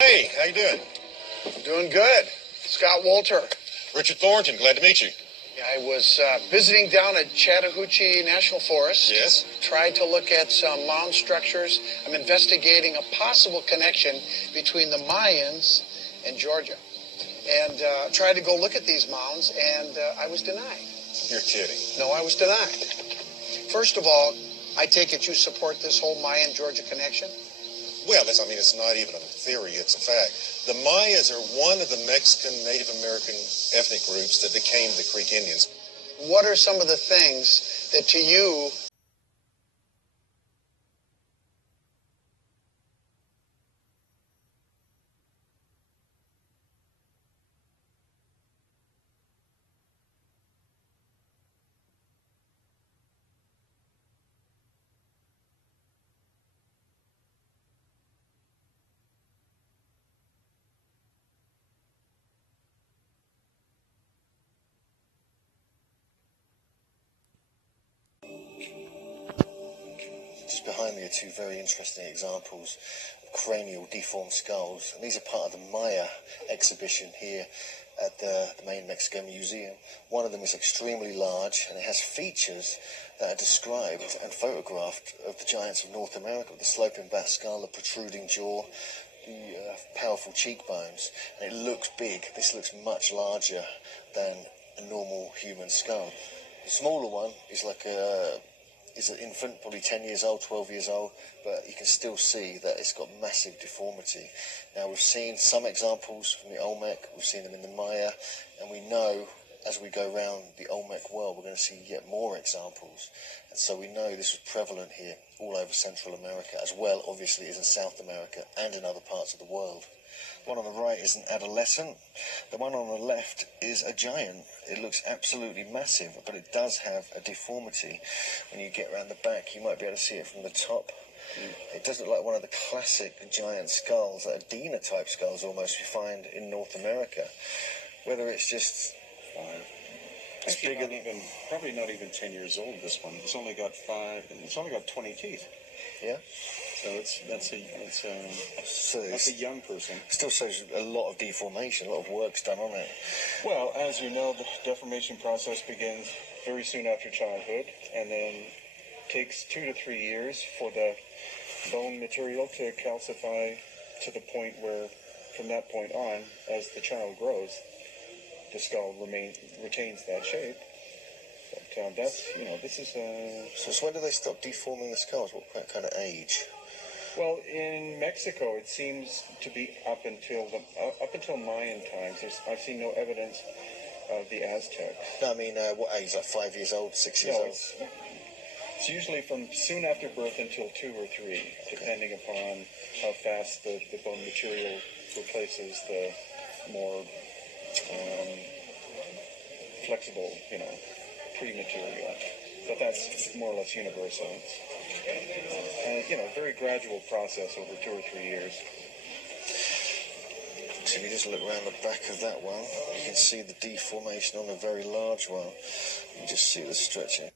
Hey, how you doing? Doing good. Scott Wolter. Richard Thornton, glad to meet you. I was visiting down at Chattahoochee National Forest. Yes? Tried to look at some mound structures. I'm investigating a possible connection between the Mayans and Georgia. And tried to go look at these mounds, and I was denied. You're kidding. No, I was denied. First of all, I take it you support this whole Mayan-Georgia connection? Well, it's not even a theory, it's a fact. The Mayas are one of the Mexican Native American ethnic groups that became the Creek Indians. What are some of the things that to you Just behind me are two very interesting examples of cranial deformed skulls, and these are part of the Maya exhibition here at the main Mexico Museum. One of them is extremely large, and it has features that are described and photographed of the giants of North America, the sloping back skull, the protruding jaw, the powerful cheekbones, and it looks big. This looks much larger than a normal human skull. The smaller one is like is an infant, probably 10 years old, 12 years old, but you can still see that it's got massive deformity. Now, we've seen some examples from the Olmec, we've seen them in the Maya, and we know as we go around the Olmec world, we're going to see yet more examples. And so we know this was prevalent here all over Central America, as well, obviously, as in South America and in other parts of the world. The one on the right is an adolescent. The one on the left is a giant. It looks absolutely massive, but it does have a deformity. When you get around the back, you might be able to see it from the top. It does look like one of the classic giant skulls, like a Dina-type skulls almost, you find in North America. Whether it's just... It's bigger than probably not even 10 years old, this one. It's only got 20 teeth. Yeah? So that's a young person. Still shows a lot of deformation, a lot of work's done on it. Well, as you know, the deformation process begins very soon after childhood, and then takes 2 to 3 years for the bone material to calcify to the point where, from that point on, as the child grows, the skull retains that shape. But this is So when do they stop deforming the skulls? What kind of age? Well, in Mexico, it seems to be up until Mayan times. I've seen no evidence of the Aztecs. No, I mean, what age? Like 5 years old, 6 years old? It's usually from soon after birth until 2 or 3, depending upon how fast the bone material replaces the more flexible, pre-material. But that's more or less universal. It's very gradual process over 2 or 3 years. So if you just look around the back of that one, you can see the deformation on a very large one. You just see the stretching.